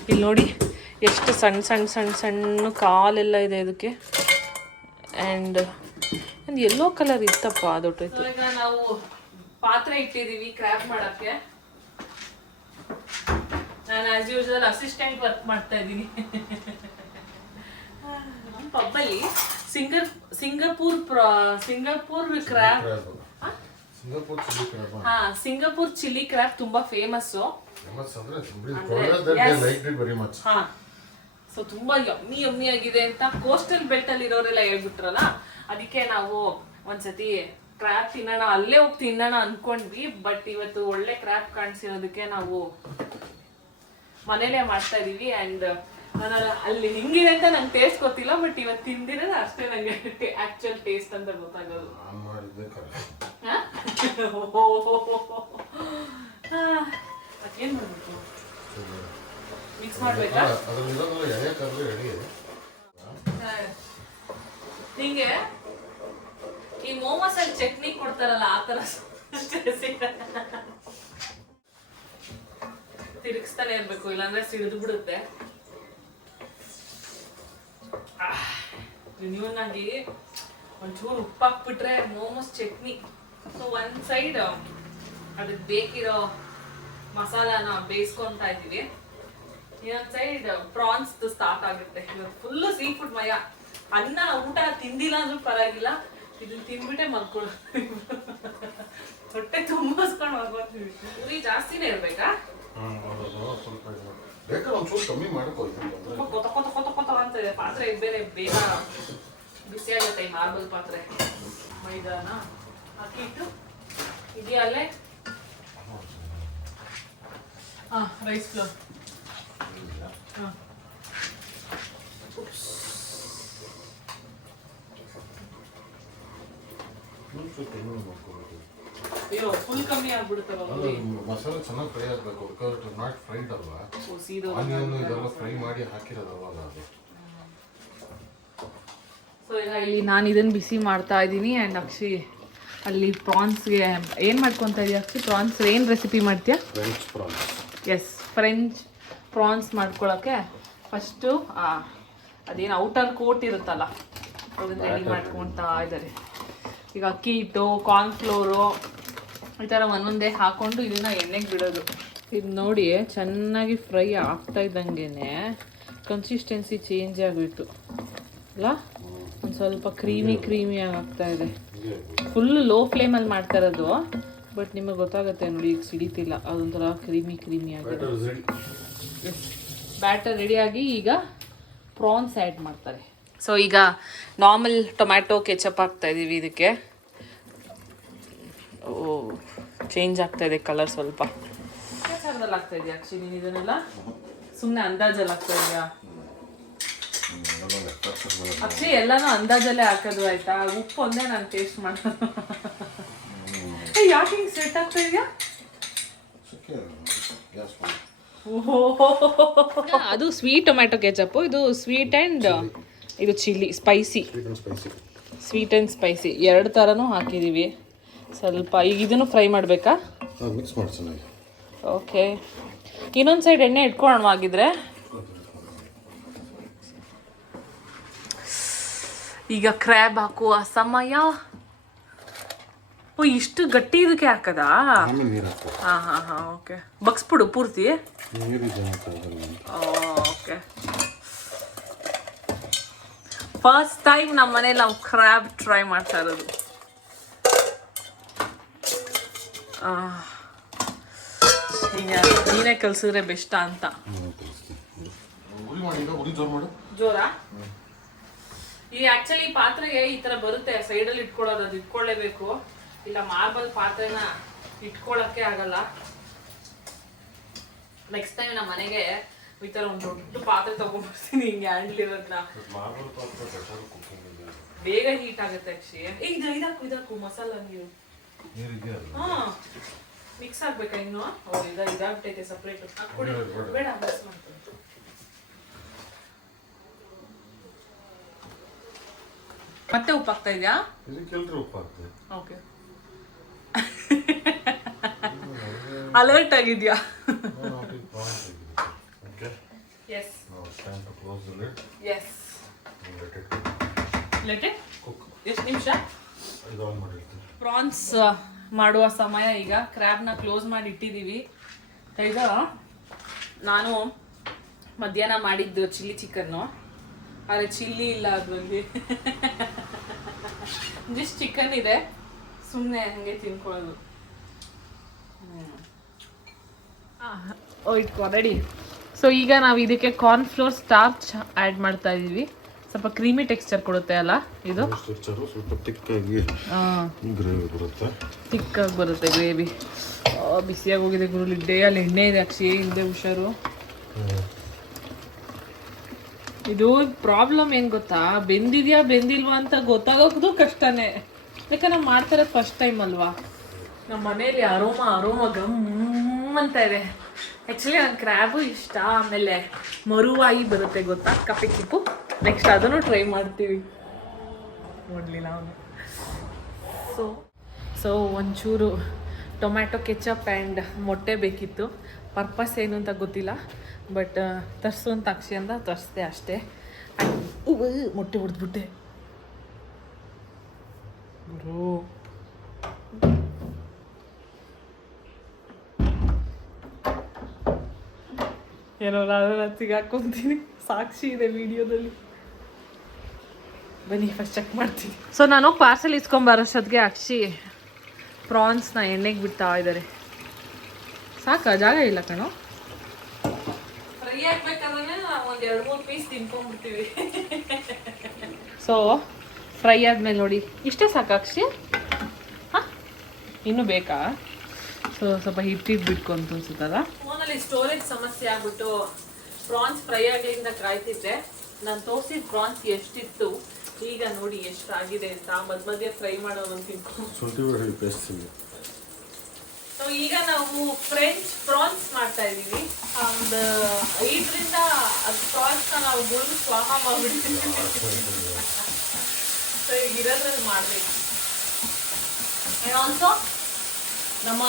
ಇಲ್ಲಿ ನೋಡಿ ಎಷ್ಟು ಸಣ್ಣ ಸಣ್ಣ ಸಣ್ಣ ಸಣ್ಣ ಕಾಲೆಲ್ಲ ಇದೆ ಇದಕ್ಕೆ. ಆ್ಯಂಡ್ ಒಂದು ಯೆಲ್ಲೋ ಕಲರ್ ಇತ್ತಪ್ಪ, ಅದೊಟ್ಟೋಯ್ತು. ಈಗ ನಾವು ಪಾತ್ರೆ ಇಟ್ಟಿದ್ದೀವಿ ಕ್ರ್ಯಾಬ್ ಮಾಡೋಕ್ಕೆ. ನಾನು ಆ್ಯಸ್ ಯೂಶುವಲ್ ಅಸಿಸ್ಟೆಂಟ್ ವರ್ಕ್ ಮಾಡ್ತಾ ಇದ್ದೀನಿ. ನಮ್ಮ ಪಬ್ಬಲ್ಲಿ Singapore crab, Singapore chilli crab ತುಂಬಾ ಫೇಮಸ್ಸು. ಸೊ ತುಂಬಾ ಯಮ್ಮಿ ಆಗಿದೆ ಅಂತ ಕೋಸ್ಟಲ್ ಬೆಲ್ಟ್ ಅಲ್ಲಿ ಇರೋರೆಲ್ಲ ಹೇಳ್ಬಿಟ್ರಲ್ಲ, ಅದಕ್ಕೆ ನಾವು ಒಂದ್ಸತಿ ಕ್ರ್ಯಾಬ್ ತಿನ್ನೋಣ, ಅಲ್ಲೇ ಹೋಗಿ ತಿನ್ನೋಣ ಅನ್ಕೊಂಡ್ವಿ. ಬಟ್ ಇವತ್ತು ಒಳ್ಳೆ ಕ್ರ್ಯಾಬ್ ಕಾಣಿಸಿರೋದಕ್ಕೆ ನಾವು ಮನೇಲೆ ಮಾಡ್ತಾ ಇದೀವಿ. ಆ್ಯಂಡ್ ನಾನು ಅಲ್ಲಿ ಹೆಂಗಿದೆ ಅಂತ ನಂಗೆ ಟೇಸ್ಟ್ ಗೊತ್ತಿಲ್ಲ, ಬಟ್ ಇವತ್ತು ತಿಂದಿರೋದು ಅಷ್ಟೇ ನಂಗೆ ಆಕ್ಚುಯಲ್ ಟೇಸ್ಟ್ ಅಂತ ಗೊತ್ತಾಗೋದು. ಏನ್ ಮಾಡ್ಬೇಕು? ಮಿಕ್ಸ್ ಮಾಡ್ಬೇಕಾ? ಹಿಂಗೆ ಈ ಮೋಮೋಸ್ ಅಲ್ಲಿ ಚಟ್ನಿ ಕೊಡ್ತಾರಲ್ಲ, ಆ ತರ ತಿರುಗಿಸ್ತಾನೆ ಇರ್ಬೇಕು, ಇಲ್ಲಾಂದ್ರೆ ಸಿಡಿದು ಬಿಡುತ್ತೆ. ನೀವನ್ನಾಗಿ ಒಂಚೂರು ಉಪ್ಪು ಹಾಕ್ಬಿಟ್ರೆ ಮೋಮೋಸ್ ಚಟ್ನಿ. ಸೊ ಒಂದ್ ಸೈಡ್ ಅದಕ್ಕೆ ಬೇಕಿರೋ ಮಸಾಲಾನ ಬೇಯಿಸ್ಕೊಂತಾ ಇದ್ದೀವಿ, ಇನ್ನೊಂದ್ ಸೈಡ್ ಪ್ರಾನ್ಸ್ ಸ್ಟಾರ್ಟ್ ಆಗುತ್ತೆ. ಇವತ್ತು ಫುಲ್ಲು ಸೀ ಫುಡ್ ಮಯ. ಅನ್ನ ಊಟ ತಿಂದಿಲ್ಲ ಅಂದ್ರೂ ಪರವಾಗಿಲ್ಲ, ಇದನ್ನ ತಿನ್ಬಿಟ್ಟೆ ಮಲ್ಕೊಳ್ಳೋ, ಹೊಟ್ಟೆ ತುಂಬಿಸ್ಕೊಂಡು ಹೋಗ್ತೀವಿ. ಉರಿ ಜಾಸ್ತಿನೇ ಇರ್ಬೇಕಾ? ಕೊತ ಅಂತ ಇದೆ ಪಾತ್ರೆ. ಬೇರೆ ಬೇಗ ಬಿಸಿ ಆಗುತ್ತೆ. ಈ ಮಾರ್ಬಲ್ ಪಾತ್ರೆ ಮೈದಾನ ಹಾಕಿಟ್ಟು ಇದೆಯಲ್ಲೇ ರೈಸ್ ಫ್ಲೋರ್ ಹಾಂ ಅಯ್ಯೋ ಫುಲ್ ಕಮ್ಮಿ ಆಗ್ಬಿಡುತ್ತಲ್ಲ ಮಸಾಲೆ ಚೆನ್ನಾಗಿ ಫ್ರೈ ಆಗಬೇಕು because it is not fried ಅಲ್ವಾ. ಸೀದಾ ಆನಿಯನ್ ಇದೆಲ್ಲ ಫ್ರೈ ಮಾಡಿ ಹಾಕಿರೋದಲ್ವ ಅದು. ಸೊ ಈಗ ಇಲ್ಲಿ ನಾನು ಇದನ್ನು ಬಿಸಿ ಮಾಡ್ತಾ ಇದ್ದೀನಿ ಆ್ಯಂಡ್ ಅಕ್ಷಿ ಅಲ್ಲಿ ಪ್ರಾನ್ಸ್ಗೆ ಏನು ಮಾಡ್ಕೊತಾ ಇದೀಯ ಅಕ್ಷಿ? ಪ್ರಾನ್ಸ್ ಏನು ರೆಸಿಪಿ ಮಾಡ್ತೀಯಾ? French prawns. Yes, French prawns ಮಾಡ್ಕೊಳ್ಳೋಕ್ಕೆ ಫಸ್ಟು ಅದೇನು ಔಟರ್ ಕೋಟ್ ಇರುತ್ತಲ್ಲ ಅದನ್ನು ರೆಡಿ ಮಾಡ್ಕೊತಾ ಇದ್ದಾರೆ. ಈಗ ಅಕ್ಕಿ ಹಿಟ್ಟು, ಕಾರ್ನ್ಫ್ಲೋರು ಈ ಥರ ಒಂದೊಂದೇ ಹಾಕ್ಕೊಂಡು ಇದನ್ನು ಎಣ್ಣೆಗೆ ಬಿಡೋದು. ಇದು ನೋಡಿ ಚೆನ್ನಾಗಿ ಫ್ರೈ ಆಗ್ತಾ ಇದ್ದಂಗೆ ಕನ್ಸಿಸ್ಟೆನ್ಸಿ ಚೇಂಜ್ ಆಗಿಬಿಟ್ಟು ಅಲ್ಲ, ಒಂದು ಸ್ವಲ್ಪ ಕ್ರೀಮಿಯಾಗಿ ಆಗ್ತಾ ಇದೆ. ಫುಲ್ ಲೋ ಫ್ಲೇಮಲ್ಲಿ ಮಾಡ್ತಾ ಇರೋದು, ಬಟ್ ನಿಮಗೆ ಗೊತ್ತಾಗುತ್ತೆ ನೋಡಿ, ಈಗ ಸಿಡಿತಿಲ್ಲ, ಅದೊಂಥರ ಕ್ರೀಮಿ ಆಗಿದೆ. ಬ್ಯಾಟರ್ ರೆಡಿಯಾಗಿ ಈಗ ಪ್ರಾನ್ಸ್ ಆ್ಯಡ್ ಮಾಡ್ತಾರೆ. ಸೊ ಈಗ ನಾರ್ಮಲ್ ಟೊಮ್ಯಾಟೊ ಕೆಚಪ್ ಹಾಕ್ತಾ ಇದ್ದೀವಿ ಇದಕ್ಕೆ. ಓ, ಚೇಂಜ್ ಆಗ್ತಾ ಇದೆ ಕಲರ್ ಸ್ವಲ್ಪ. ಕೆಚಪ್ದಲ್ಲಿ ಆಗ್ತಾ ಇದೆಯಾ ಅಕ್ಷಿ ನೀನು ಇದನ್ನೆಲ್ಲ? ಸುಮ್ಮನೆ ಅಂದಾಜಲ್ಲಿ ಆಗ್ತಾ ಇದೆಯಾ ಅಕ್ಷಿ? ಎಲ್ಲಾನು ಅಂದಾಜಲ್ಲೇ ಹಾಕೋದು ಆಯ್ತಾ? ಉಪ್ಪು ಒಂದೇ ನಾನು ಟೇಸ್ಟ್ ಮಾಡೋದು. ಯಾಕೆ ಹಿಂಗೆ ಸೆಟ್ ಆಗ್ತಾ ಇದೆಯಾ? ಅದು ಸ್ವೀಟ್ ಟೊಮ್ಯಾಟೊ ಕೆಚಪ್ಪು, ಇದು ಸ್ವೀಟ್ ಆ್ಯಂಡ್ ಇದು chilli spicy. Sweet and spicy ಎರಡು ಥರನೂ ಹಾಕಿದ್ದೀವಿ. ಸ್ವಲ್ಪ ಈಗ ಇದನ್ನು ಫ್ರೈ ಮಾಡಬೇಕಾ? ಮಿಕ್ಸ್ ಮಾಡಿ ಚೆನ್ನಾಗಿ. ಓಕೆ, ಇನ್ನೊಂದು ಸೈಡ್ ಎಣ್ಣೆ ಇಟ್ಕೊಳ್ಳೋಣವಾಗಿದ್ರೆ. ಈಗ ಕ್ರ್ಯಾಬ್ ಹಾಕುವ ಸಮಯ. ಓ, ಇಷ್ಟು ಗಟ್ಟಿ ಇದಕ್ಕೆ ಹಾಕದಾ? ಹಾಂ, ಓಕೆ. ಬಗ್ಸ್ಬಿಡು ಪೂರ್ತಿ. ಓಕೆ, ಫಸ್ಟ್ ಟೈಮ್ ನಮ್ಮ ಮನೇಲಿ ನಾವು ಕ್ರ್ಯಾಬ್ ಟ್ರೈ ಮಾಡ್ತಾ ಇರೋದು. ಈಗ ನೀನೇ ಕಲ್ಸಿದ್ರೆ ಬೆಸ್ಟಾ ಅಂತ. ಜೋರಾ? ಈ ಆಕ್ಚುಲಿ ಪಾತ್ರೆಗೆ ಈ ತರ ಬರುತ್ತೆ, ಸೈಡಲ್ಲಿ ಇಟ್ಕೊಳ್ಳೋದು, ಅದು ಇಟ್ಕೊಳ್ಳೇಬೇಕು. ಇಲ್ಲ ಮಾರ್ಬಲ್ ಪಾತ್ರೆನ ಇಟ್ಕೊಳ್ಳೋಕ್ಕೆ ಆಗಲ್ಲ. ನೆಕ್ಸ್ಟ್ ಟೈಮ್ ನಮ್ಮ ಮನೆಗೆ ಈ ಥರ ಒಂದು ದೊಡ್ಡ ಪಾತ್ರೆ ತಗೊಂಡ್ಬರ್ತೀನಿ, ಹಿಂಗೆ ಹ್ಯಾಂಡ್ಲ್ ಇರೋದನ್ನ. ಬೇಗ ಹೀಟ್ ಆಗುತ್ತೆ ಅಕ್ಷಿ. ಇದಾಕು ಮಸಾಲ ನೀವು. ಹಾಂ, ಮಿಕ್ಸ್ ಆಗ್ಬೇಕಾ ಇನ್ನು? ಇದಾಗ್ಬಿಟ್ಟೈತೆ ಸಪ್ರೇಟ್. ಹಾಕ್ಕೊಡಿ, ಬೇಡ ಮಿಕ್ಸ್ ಮಾಡ್ತೀನಿ. ಮತ್ತೆ ಉಪ್ಪು ಹಾಕ್ತಾ ಇದೆಯಾ? ಓಕೆ, ಅಲರ್ಟ್ ಆಗಿದ್ಯಾ? Yes, yes. Let it cook. ಎಷ್ಟು ನಿಮಿಷ? ಪ್ರಾನ್ಸ್ ಮಾಡುವ ಸಮಯ ಈಗ. ಕ್ರ್ಯಾಬ್ನ ಕ್ಲೋಸ್ ಮಾಡಿ ಇಟ್ಟಿದ್ದೀವಿ. ಈಗ ನಾನು ಮಧ್ಯಾಹ್ನ ಮಾಡಿದ್ದು ಚಿಲ್ಲಿ ಚಿಕನ್ನು, ಆದರೆ ಚಿಲ್ಲಿ ಇಲ್ಲ ಅದರಲ್ಲಿ. ಜಸ್ಟ್ ಚಿಕನ್ ಇದೆ, ಸುಮ್ಮನೆ ಹಾಗೆ ತಿನ್ಕೊಳ್ಳೋದು. ಇಟ್ಕೋ ರೆಡಿ. ಸೊ ಈಗ ನಾವು ಇದಕ್ಕೆ ಕಾರ್ನ್ಫ್ಲೋರ್ ಸ್ಟಾರ್ಚ್ ಆ್ಯಡ್ ಮಾಡ್ತಾ ಇದ್ದೀವಿ. ಸ್ವಲ್ಪ ಕ್ರೀಮಿ ಟೆಕ್ಸ್ಚರ್ ಕೊಡುತ್ತೆ ಅಲ್ಲ ಇದು? ಸ್ವಲ್ಪ ತಿಕ್ಕಾಗಿ ಗ್ರೇವಿ ಬರುತ್ತೆ. ತಿಕ್ಕಾಗಿ ಬರುತ್ತೆ ಗ್ರೇವಿ. ಬಿಸಿಯಾಗಿ ಹೋಗಿದೆ ಗುರುಳಿದ್ದೆ, ಅಲ್ಲಿ ಎಣ್ಣೆ ಇದೆ ಅಕ್ಷಿ, ಹಿಂದೆ ಹುಷಾರು. ಇದು ಪ್ರಾಬ್ಲಮ್ ಏನು ಗೊತ್ತಾ, ಬೆಂದಿದ್ಯಾ ಬೆಂದಿಲ್ವಾ ಅಂತ ಗೊತ್ತಾಗೋದು ಕಷ್ಟನೇ. ಯಾಕಂದ್ರೆ ನಾವು ಮಾಡ್ತಾಯಿರೋದು ಫಸ್ಟ್ ಟೈಮ್ ಅಲ್ವಾ. ನಮ್ಮ ಮನೇಲಿ ಅರೋಮ ಗಮ್ ಅಂತ ಇದೆ. ಆ್ಯಕ್ಚುಲಿ ನಂಗೆ ಕ್ರ್ಯಾಬು ಇಷ್ಟ, ಆಮೇಲೆ ಮರುವಾಯಿ ಬರುತ್ತೆ ಗೊತ್ತಾ, ಕಪ್ಪೆ ಕಿಪ್ಪು. ನೆಕ್ಸ್ಟ್ ಅದನ್ನು ಟ್ರೈ ಮಾಡ್ತೀವಿ, ನೋಡಲಿಲ್ಲ ಅವನು. ಸೊ ಒಂಚೂರು ಟೊಮ್ಯಾಟೊ ಕೆಚಪ್ ಆ್ಯಂಡ್ ಮೊಟ್ಟೆ ಬೇಕಿತ್ತು. ಪರ್ಪಸ್ ಏನು ಅಂತ ಗೊತ್ತಿಲ್ಲ, ಬಟ್ ತರಿಸುವಂತ ಅಕ್ಷಿ ಅಂತ ತರಿಸ್ದೆ ಅಷ್ಟೇ. ಮೊಟ್ಟೆ ಹೊಡೆದ್ಬಿಟ್ಟೆ ಗುರು. ಏನೋ ನಾನು ಸಿಗಾಕೊಂತೀನಿ, ಸಾಕ್ಷಿ ಇದೆ ವಿಡಿಯೋದಲ್ಲಿ. ಬನ್ನಿ ಫಸ್ಟ್ ಚೆಕ್ ಮಾಡ್ತೀನಿ. ಸೊ ನಾನು ಪಾರ್ಸೆಲ್ ಇಸ್ಕೊಂಬರೋಷ್ಟೊತ್ತಿಗೆ ಅಕ್ಷಿ ಪ್ರಾನ್ಸ್ನ ಎಣ್ಣೆಗೆ ಬಿಡ್ತಾ ಇದ್ದಾರೆ. ಸಾಕಾ? ಜಾಗ ಇಲ್ಲ ಕಣೋ. ಫ್ರೈ ಆಗ್ಬೇಕಾದ್ರೆ ಒಂದು 2-3 ಪೀಸ್ ತಿನ್ಕೊಂಡ್ಬಿಡ್ತೀವಿ. ಸೊ ಫ್ರೈ ಆದ್ಮೇಲೆ ನೋಡಿ, ಇಷ್ಟೇ ಸಾಕಾಕ್ಷಿ? ಹಾಂ, ಇನ್ನೂ ಬೇಕಾ? ಸೊ ಸ್ವಲ್ಪ ಹಿಟ್ಟಿಟ್ಟು ಬಿಟ್ಕೊಂತ ಅನ್ಸುತ್ತಲ್ಲ. ಫೋನಲ್ಲಿ ಸ್ಟೋರೇಜ್ ಸಮಸ್ಯೆ ಆಗ್ಬಿಟ್ಟು ಪ್ರಾನ್ಸ್ ಫ್ರೈ ಆಗಿಂದ ಕಾಯ್ತಿದ್ದೆ. ನಾನು ತೋರಿಸಿದ ಪ್ರಾನ್ಸ್ ಎಷ್ಟಿತ್ತು, ಈಗ ನೋಡಿ ಎಷ್ಟಾಗಿದೆ ಅಂತ. ಮಧ್ಯ ಫ್ರೈ ಮಾಡೋ ಒಂದು ತಿನ್ಕೊಂಡು. ಶುಂಠಿ ಬೆಳ್ಳುಳ್ಳಿ ಪೇಸ್ಟ್ ತಿಂದು. ಸೊ ಈಗ ನಾವು ಫ್ರೆಂಚ್ ಪ್ರಾನ್ಸ್ ಮಾಡ್ತಾ ಇದೀವಿ. ಒಂದು 5ರಿಂದ 10 ಪ್ರಾನ್ಸ್ನ ನಾವು ಗುಂಡು ಸ್ವಾಹ ಮಾಡ್ಬಿಡ್ತೀವಿ. ಸೊ ಈಗ ಇರೋದ್ರಲ್ಲಿ ಮಾಡ್ಬೇಕು. ಆ್ಯಂಡ್ ಆಲ್ಸೋ ನಮ್ಮ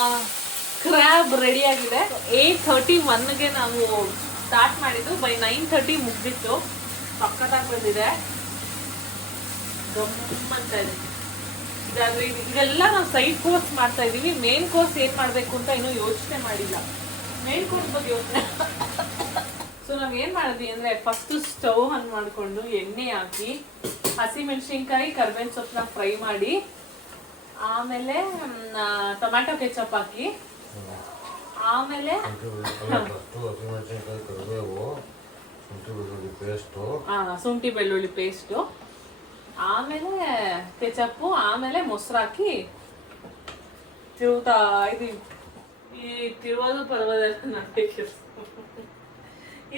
ಕ್ರ್ಯಾಬ್ ರೆಡಿ ಆಗಿದೆ. 8:31ಗೆ ನಾವು ಸ್ಟಾರ್ಟ್ ಮಾಡಿದ್ದು, ಬೈ 9:30 ಮುಗ್ದಿತ್ತು. ಸಕ್ಕತ್ತಾಗಿ ಬಂದಿದೆ, ಗಮ್ಮಂತ ಇದೆ. ಇದಾದ್ರೆ ಇದೆಲ್ಲ ನಾವು ಸೈಡ್ ಕೋರ್ಸ್ ಮಾಡ್ತಾ ಇದೀವಿ. ಮೇನ್ ಕೋರ್ಸ್ ಏನ್ ಮಾಡ್ಬೇಕು ಅಂತ ಇನ್ನೂ ಯೋಚನೆ ಮಾಡಿಲ್ಲ. ಮೇನ್ ಕೋರ್ಸ್ ಬಗ್ಗೆ ಯೋಚನೆ. ಸೊ ನಾವ್ ಏನ್ ಮಾಡಿದ್ವಿ ಅಂದ್ರೆ, ಫಸ್ಟ್ ಸ್ಟವ್ ಆನ್ ಮಾಡ್ಕೊಂಡು ಎಣ್ಣೆ ಹಾಕಿ ಹಸಿಮೆಣಸಿನ್ಕಾಯಿ ಕರ್ಬೇವಿನ ಸೊಪ್ಪನ್ನ ಫ್ರೈ ಮಾಡಿ, ಆಮೇಲೆ ಟೊಮ್ಯಾಟೊ ಕೆಚಪ್ ಹಾಕಿ, ಆಮೇಲೆ ಹಸಿಮೆಣಸಿನ್ಕಾಯಿ, ಕರಿಬೇವು, ಶುಂಠಿ ಬೆಳ್ಳುಳ್ಳಿ ಪೇಸ್ಟು, ಶುಂಠಿ ಬೆಳ್ಳುಳ್ಳಿ ಪೇಸ್ಟು, ಆಮೇಲೆ ಕೆಚಪ್ಪು, ಆಮೇಲೆ ಮೊಸರು ಹಾಕಿ ತಿರುಗ್ತಾ ಇದೀವಿ. ಈ ತಿರುವುದು ಪರ್ವದಲ್ಲ ನನಗೆ ಕೆಲಸ.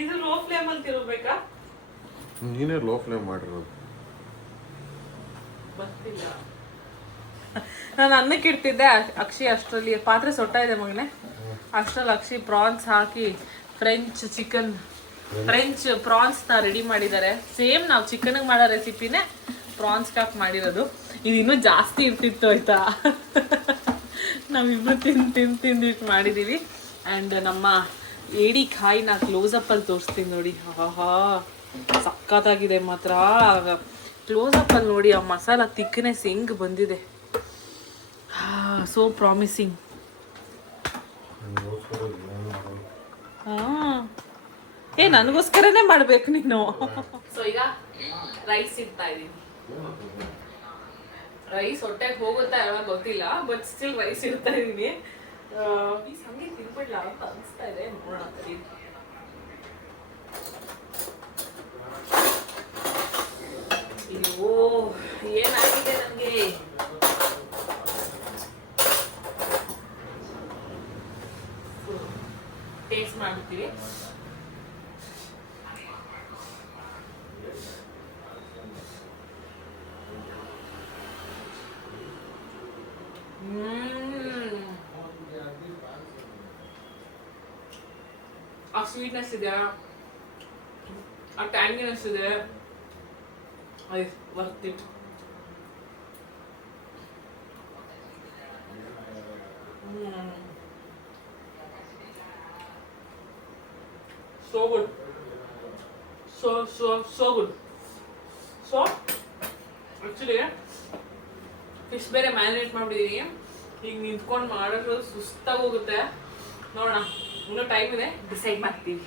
ಇದು ಲೋ ಫ್ಲೇಮಲ್ಲಿ ತಿರುಗಬೇಕಾ? ನೀನೇ ಲೋ ಫ್ಲೇಮ್ ಮಾಡಿರೋದು. ಗೊತ್ತಿಲ್ಲ, ನಾನು ಅನ್ನಕ್ಕೆ ಇಡ್ತಿದ್ದೆ. ಅಕ್ಷಿ ಅಷ್ಟರಲ್ಲಿ ಪಾತ್ರೆ ಸೊಟ್ಟ ಇದೆ ಮಗನೇ. ಅಷ್ಟರಲ್ಲಿ ಅಕ್ಷಿ ಪ್ರಾನ್ಸ್ ಹಾಕಿ ಫ್ರೆಂಚ್ ಪ್ರಾನ್ಸ್ನ ರೆಡಿ ಮಾಡಿದ್ದಾರೆ. ಸೇಮ್ ನಾವು ಚಿಕನ್ಗೆ ಮಾಡೋ ರೆಸಿಪಿನೇ ಪ್ರಾನ್ಸ್ ಹಾಕಿ ಮಾಡಿರೋದು. ಇದು ಇನ್ನೂ ಜಾಸ್ತಿ ಇರ್ತಿತ್ತು ಆಯ್ತಾ. ನಾವಿಬ್ರು ತಿಂದಿಟ್ಟು ಮಾಡಿದ್ದೀವಿ. ಆ್ಯಂಡ್ ನಮ್ಮ ಏಡಿ ಕಾಯಿನ ಕ್ಲೋಸಪ್ಪಲ್ಲಿ ತೋರಿಸ್ತೀನಿ ನೋಡಿ. ಆಹಾ ಸಕ್ಕತ್ತಾಗಿದೆ ಮಾತ್ರ. ಕ್ಲೋಸಪ್ಪಲ್ಲಿ ನೋಡಿ ಆ ಮಸಾಲ ತಿಕ್ನೆಸ್ ಹೆಂಗೆ ಬಂದಿದೆ. So promising. ನನಗೋಸ್ಕರನೇ ಮಾಡ್ಬೇಕು ನೀನು. ಸೊ ಈಗ ರೈಸ್ ಇಡ್ತಾ ಇದೀನಿ. ರೈಸ್ ಹೊಟ್ಟೆಗೆ ಹೋಗುತ್ತಾ ಯಾವಾಗ ಗೊತ್ತಿಲ್ಲ, ಬಟ್ ಸ್ಟಿಲ್ ರೈಸ್ ಇಡ್ತಾ ಇದೀನಿ. ಈ ಸಂಗೀತ ತಿನ್ಬಿಡ್ಲ ಅಂತ ಅನಿಸ್ತಾ ಇದೆ. ನೋಡೋಣ. ಅಯ್ಯೋ ಏನಾಗಿದೆ ನನಗೆ. ಟೇಸ್ಟ್ ಮಾಡ್ಬಿಡ್ತೀವಿ. ಆ ಸ್ವೀಟ್ನೆಸ್ ಇದೆ, ಆ ಟ್ಯಾಂಗಿನೆಸ್ ಇದೆ. Worth it. So good. So good. So actually fish ಬೇರೆ ಮ್ಯಾರಿನೇಟ್ ಮಾಡಿಬಿಟ್ಟಿದ್ದೀನಿ. ಈಗ ನಿಂತ್ಕೊಂಡು ಮಾಡೋದು ಸುಸ್ತಾಗಿ ಹೋಗುತ್ತೆ. ನೋಡೋಣ, ಇನ್ನೂ ಟೈಮ್ ಇದೆ, ಡಿಸೈಡ್ ಮಾಡ್ತೀವಿ.